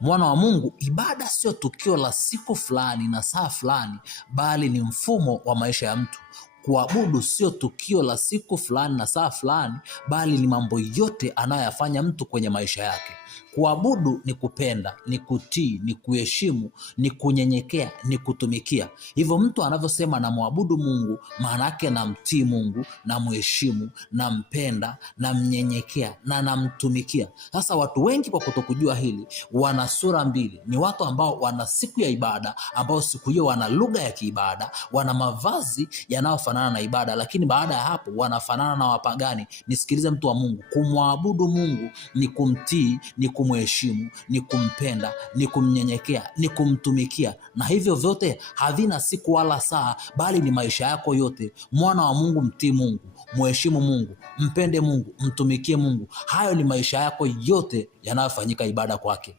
Mwana wa Mungu, ibada sio tukio la siku fulani na saa fulani, bali ni mfumo wa maisha ya mtu. Kuabudu sio tukio la siku fulani na saa fulani, bali ni mambo yote anayoyafanya mtu kwenye maisha yake. Kuabudu ni kupenda, ni kutii, ni kuheshimu, ni kunyenyekea, ni kutumikia. Hivyo mtu anavyosema namwabudu Mungu, maana yake namtii Mungu, namheshimu, nampenda, namnyenyekea na namtumikia. Sasa watu wengi kwa kutokujua hili wana sura mbili. Ni watu ambao wana siku ya ibada, ambao siku hiyo wana lugha ya kiibada, wana mavazi yanayofanana na ibada, lakini baada ya hapo wanafanana na wapagani. Nisikilize mtu wa Mungu, kumwabudu Mungu ni kumtii, ni kumheshimu, ni kumpenda, ni kumnyenyekea, ni kumtumikia, na hivyo vyote havina siku wala saa, bali ni maisha yako yote. Mwana wa Mungu, mtii Mungu, mheshimu Mungu, mpende Mungu, mtumikie Mungu. Hayo ni maisha yako yote yanayofanyika ibada kwake.